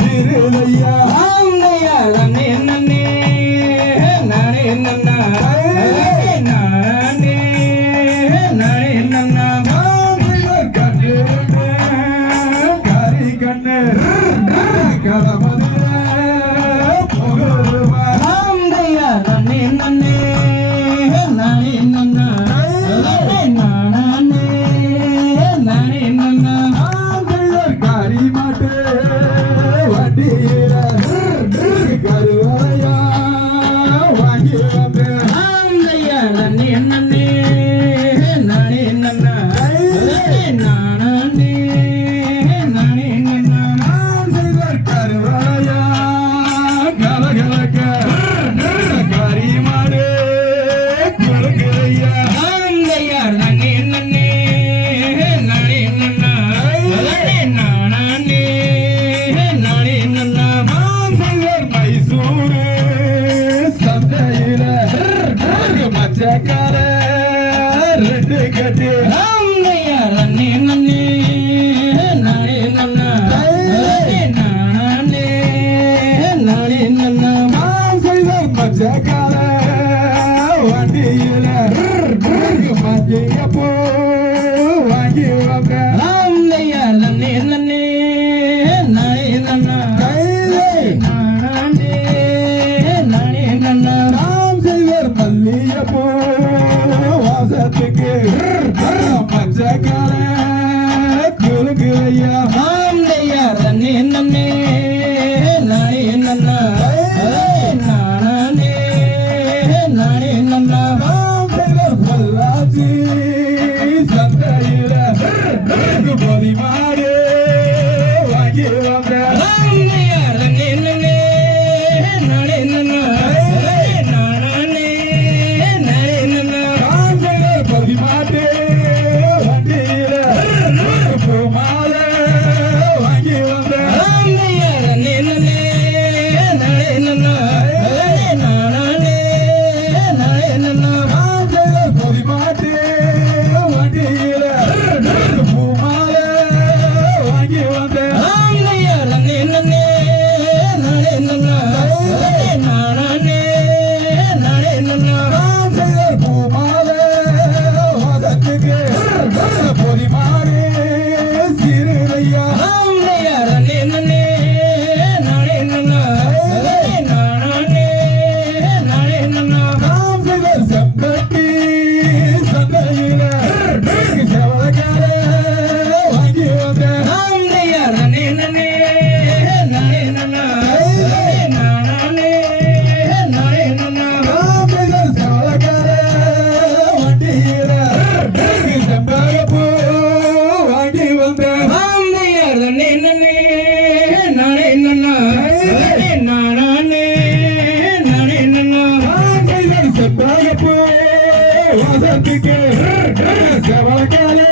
சிறுவையா ஆமையா நன்னே நன்னே நானே நன்னா. நானே நானே நன்னா காரி கண்ணு. பள்ளிய போ வாசத்துக்கு. பஞ்சகா que, que, que, que,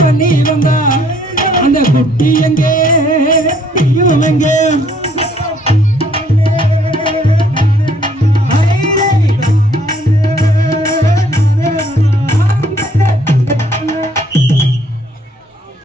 தண்ணி வந்தா அந்த குட்டி எங்கே எங்கே